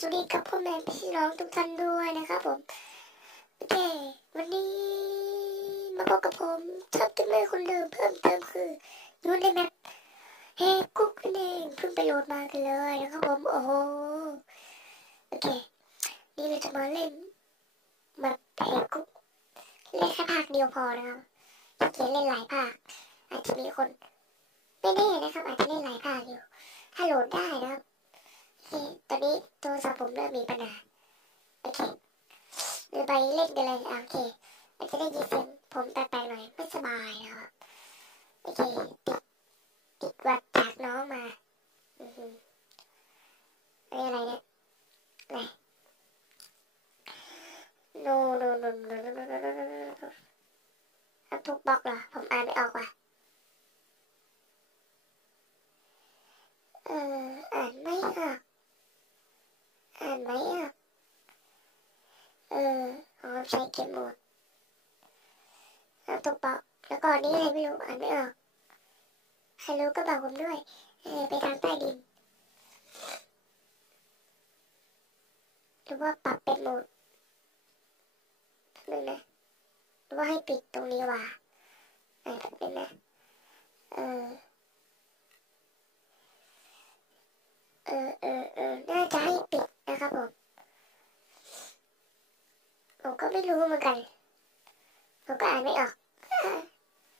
สวัสดีกับพ่อแม่พี่น้องทุกท่านด้วยนะครับผมโอเควันนี้มาพบกับผมทับกันเลยคนเดิมเพิ่มเติมคือยูในแมปแหกคุกนั่นเองเพิ่งไปโหลดมากันเลยนะครับผมโอ้โหโอเคนี่เราจะมาเล่นแบบแหกคุกเล่นแค่ภาคเดียวพอนะครับโอเคเล่นหลายภาคอาจจะมีคนไม่แน่นะครับอาจจะเล่นหลายภาคอยู่ถ้าโหลดได้นะครับโอเคตอนนี้โทรศัพท์ผมเริ่มมีปัญหาโอเคเราไปเล่นกันเลยโอเคอาจจะได้ยินเสียงผมแปลกๆหน่อยไม่สบายนะครับโอเคติดวัดจากน้องมาอะไรเนี่ยไหน no no no no no no no no no no ทุกบล็อกเหรอผมอ่านไม่ออกว่ะอ่านไม่ออกใช้เกมโหมดทุกบล็อกแล้วก็นี้อะไรไม่รู้อ่านไม่ออกใครรู้ก็บอกผมด้วยไปทางใต้ดินหรือว่าปรับเป็นโหมดนึงนะหรือว่าให้ปิดตรงนี้ว่ะเป็นนะน่าจะให้ปิดนะครับผมก็ไม่รู้เหมือนกันผมก็อ่านไม่ออก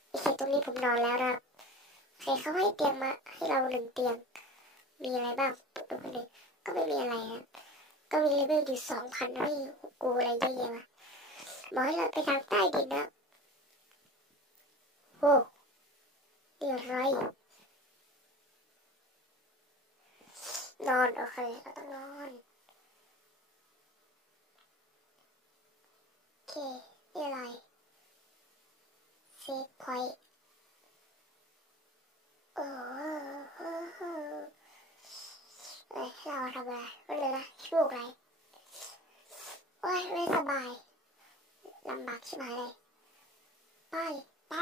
โอเคตรงนี้ผมนอนแล้วนะครับโอเคเขาให้เตียงมาให้เรา1 เตียงมีอะไรบ้างดูกันเลยก็ไม่มีอะไรนะก็มีเลเวลอยู่2,000ให้กูอะไรเยอะแยะวะบอกให้เราไปทางใต้ดินนะโอ้เดี๋ยวไรนอนโอเคเราต้องนอนโอเคนี่อะไรเซฟพอยต์โอ้โหเราทำอะไรมันเลยนะลูกอะไรโอ้ยไม่สบายลำบากใช่ไหมเลยไป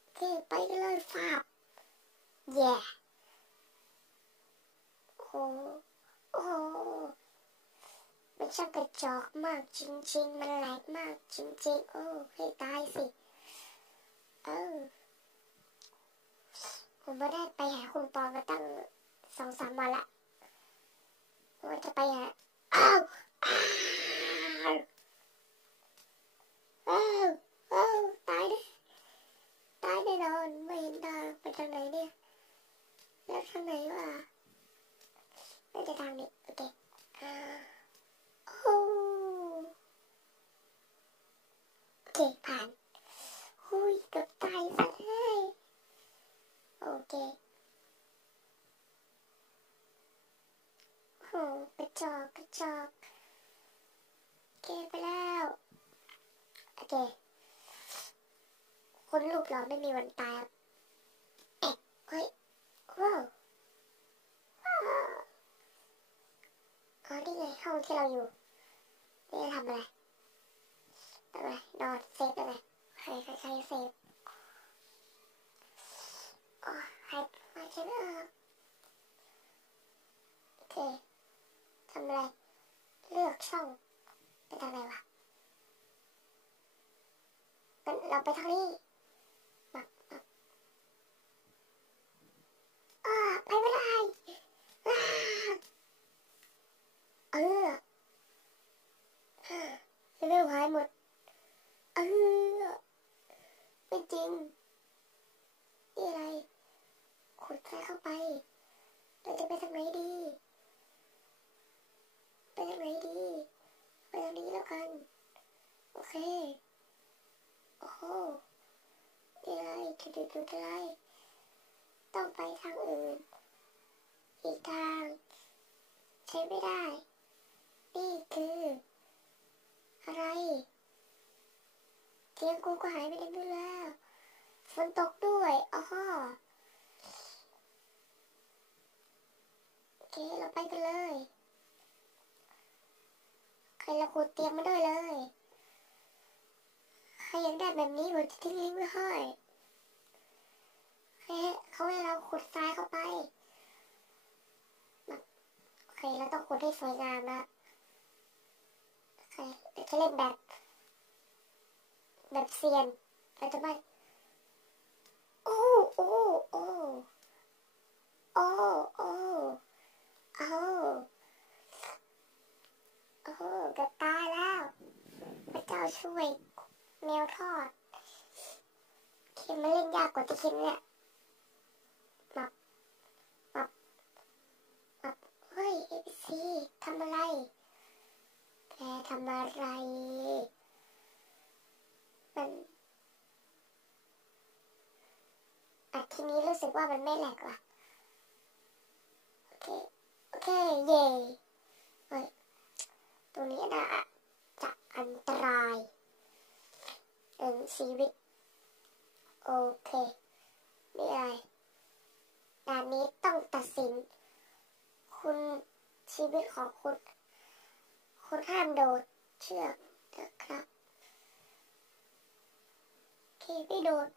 โอเคไปกันเลยฟาบแย่โอ้มันช่างกระจอกมากจริงๆมันแหลกมากจริงๆโอ้ให้ตายสิผมไม่ได้ไปหาคุณปอมาตั้ง2-3 วันละว่าจะไปหาตายแน่นอนไม่เห็นทางไปทางไหนเนี่ยแล้วทางไหนวะน่าจะทางนี้โอเคโอเคผ่านหุยเกือบตายซะเลยโอเคโหกระจอกโอเคไปแล้วโอเคคนรูปเราไม่มีวันตายเฮ้ยว้าวนี่ไงห้องที่เราอยู่นี่ทำอะไรนอนเซฟอะไรใครเซฟใครมาเช็ดโอเคทำอะไรเลือกช่องไปทางไหนวะเราไปทางนี้ไปไม่ได้เลเวลหายหมดไม่จริงนี่อะไรขุดใส่เข้าไปเราจะไปทางไหนดีไปทางนี้แล้วกันโอเคโอ้โหนี่อะไรดูอะไรต้องไปทางอื่นอีกทางใช้ไม่ได้นี่คืออะไรเตียงกูก็หายไปไหนไม่รู้แล้วฝนตกด้วยโอเคเราไปกันเลยใครเราขุดเตียงมาด้วยเลยใครอยากได้แบบนี้ผมจะทิ้งลิงก์ไว้ให้เขาให้เราขุดทรายเข้าไปโอเค เราต้องขุดให้สวยงามนะโอเคเราจะเล่นแบบเซียนเราจะไม่โอ้โอ้โอ้โอ้โอ้โอ้โอ้เกือบตายแล้วพระเจ้าช่วยแมวทอดคิดมันเล่นยากกว่าที่คิดเนี่ยมับเฮ้ย ABC ทำอะไรแกทำอะไรมันทีนี้รู้สึกว่ามันไม่แหลกว่ะโอเคเย่เฮ้ยตรงนี้นะจะอันตรายชีวิตโอเคนี่อะไรด่านนี้ต้องตัดสินคุณชีวิตของคุณห้ามโดดเชือกนะครับโอเคไม่โดด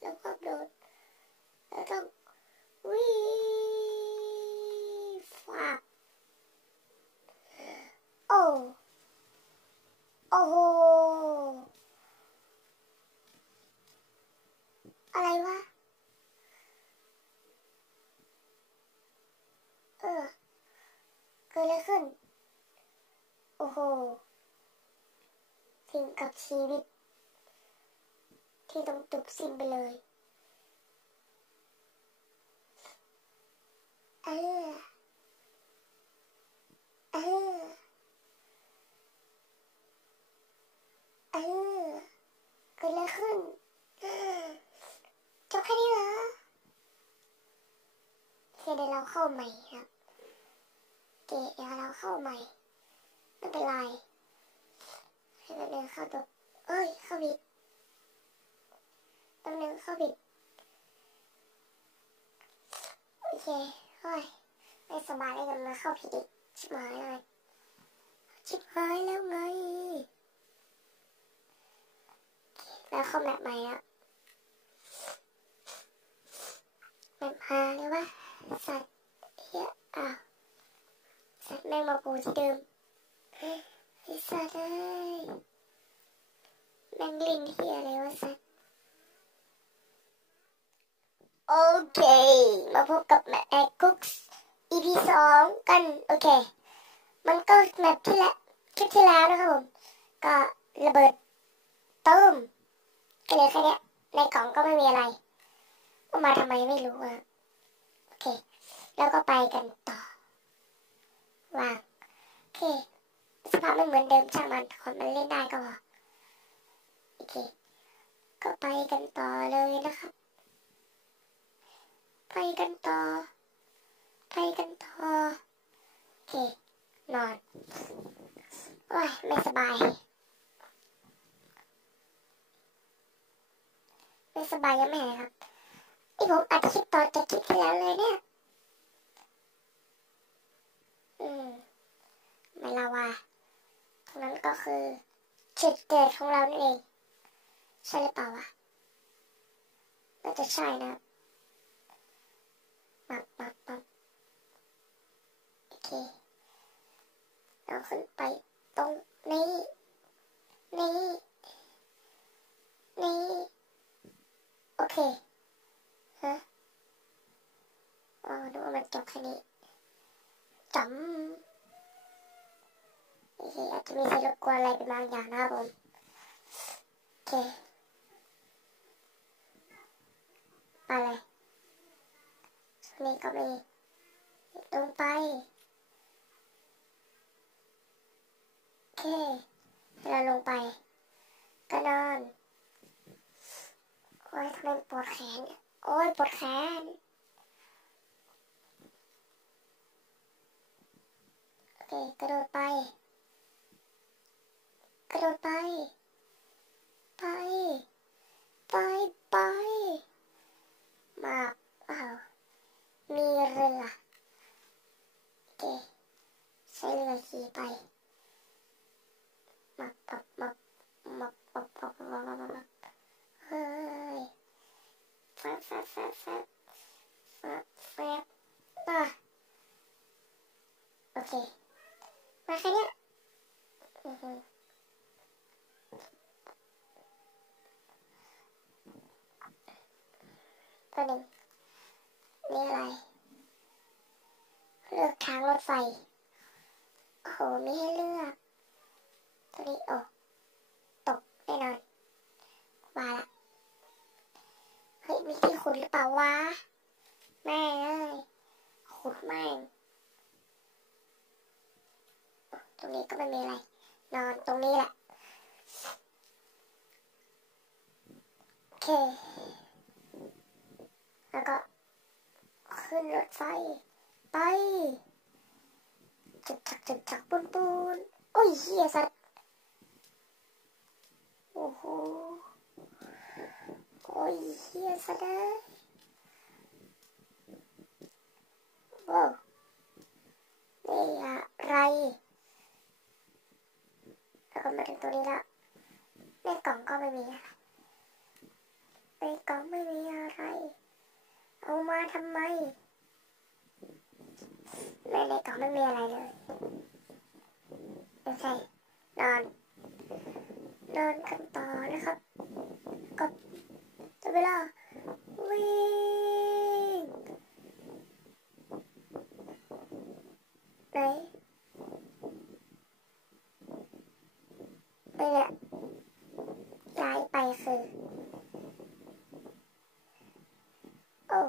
แล้วก็โดดแล้วต้องวิ่งฟักโอ้โหอะไรวะเกิดอะไรขึ้นโอ้โหถึงกับชีวิตที่ต้องจบสิ้นไปเลยเกิดอะไรขึ้นจบแค่นี้เหรอเดี๋ยวเราเข้าใหม่ครับเดี๋ยวเราเข้าใหม่ไม่เป็นไรให้มันเดินเข้าตัวเข้าบิดต้องเดินเข้าบิดโอเคไม่สบายเลยกันมาเข้าผิดอีกชิบหายแล้วไงแล้วเข้าแบบใหม่แล้วแบบพาเลยวะสัตว์สัตว์แม่งมาปูที่เดิมไอ้สัตว์แม่งลินเฮียอะไรวะสัตว์โอเคมาพบกับแมปแอคคุก EP.2 กันโอเคมันก็แมปที่แล้วคลิปที่แล้วนะครับผมก็ระเบิดตุ้มก็เลยแค่นี้ในกล่องก็ไม่มีอะไรมาทำไมไม่รู้อ่ะโอเคแล้วก็ไปกันต่อวางโอเคสภาพไม่เหมือนเดิมช่างมันคนมันเล่นได้ก็พอโอเคก็ไปกันต่อเลยนะครับไปกันต่อโอเคนอนโอ้ยไม่สบายยังไม่หายครับผมอัดคลิปต่อจากคลิปที่แล้วเลยเนี่ยไม่ละว่าตรงนั้นก็คือจุดเกิดของเรานั่นเองใช่หรือเปล่าวะน่าจะใช่นะมับโอเคเราขึ้นไปตรงนี้โอเคดูว่ามันจบแค่นี้จำโอเคอาจจะมีเสียงรบกวนอะไรเป็นบางอย่างนะครับผมโอเคไปเลยนี่ก็มีลงไปโอเคเราลงไปก็นอนโอ้ยทำไมปวดแขนโอ้ยปวดแขนโอเคกระโดดไปมามีเรือโอเคใช้เรือขี่ไปเฮ้ยแฟบโอเค เคมาแค่นี้ตัวหนึ่งนี่อะไรเลือกทางรถไฟโอ้โหมีให้เลือกตัวนี้โอ้ตกแน่นอนมาละเฮ้ยมีที่ขุดหรือเปล่าวะแม่เอ้ยขุดแม่งตรงนี้ก็ไม่มีอะไรนอนตรงนี้แหละโอเคแล้วก็ขึ้นรถไฟไปจุกปูนโอ้ยเฮียสัตว์โอ้โหโอ้ยเฮียสัตว์เลยว้าวนี่อะไรแล้วก็มาถึงตัวนี้แล้วในกล่องก็ไม่มีอะไรในกล่องไม่มีอะไรเอามาทำไมในกล่องไม่มีอะไรเลยไม่ใช่นอนกันต่อนะครับก็จะเวลาวิ่งไหนนี่แหละย้ายไปคือโอ้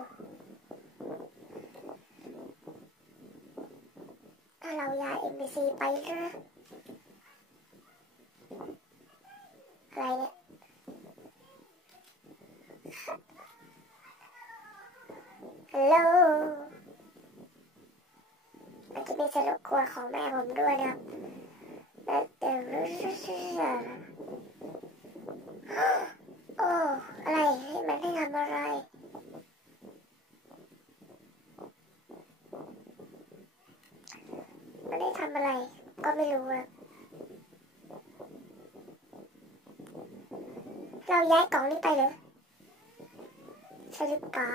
ถ้าเราย้าย NPC ไปนะอะไรเนี่ยฮัลโหลมันจะมีสรุปครัวของแม่ผมด้วยนะครับแล้วเดี๋ยวโอ้อะไรให้มันได้ทำอะไรมันได้ทำอะไรก็ไม่รู้อะเราย้ายกล่องนี้ไปเลยใช่หรือเปล่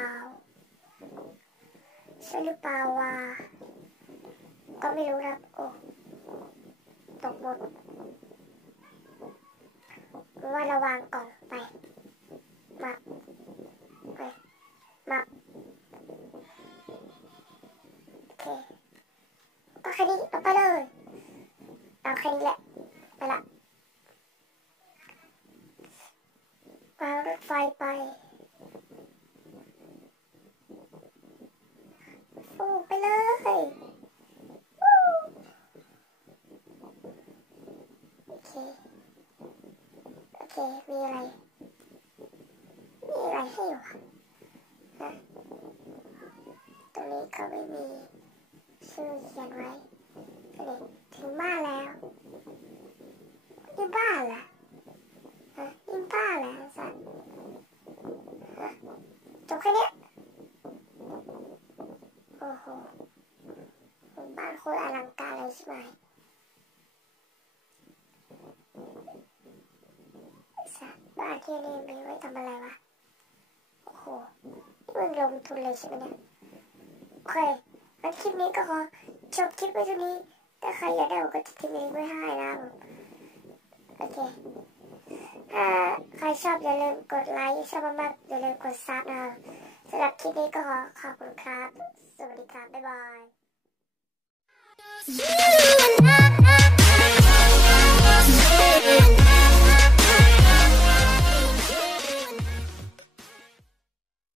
าวะก็ไม่รู้ครับโอ้ตกหมดว่าระวางกล่องไปมาโอเคก็แค่นี้เอาไปเลยเอาแค่นี้แหละไปละวางรถไฟไปโอ้ไปเลยโอเคมีอะไรให้วะนะตรงนี้ก็ไม่มีชื่อเขียนไว้ถึงบ้านแล้วนี่บ้านเหรอนี่บ้านเหรอสัตว์จบแค่นี้โอ้โหบ้านโคตรอลังการเลยใช่ไหมสัตว์บ้านที่นี่มีไว้ทำอะไรวะโอ้โหมันลงทุนเลยใช่ไหมเนี่ยโอเคงั้นคลิปนี้ก็ขอจบคลิปไว้เท่านี้ถ้าใครอยากได้ผมก็จะทิ้งลิงก์ไว้ให้นะโอเคใครชอบอย่าลืมกดไลค์ชอบมากๆอย่าลืมกดซับนะสำหรับคลิปนี้ก็ขอบคุณครับสวัสดีครับบ๊ายบาย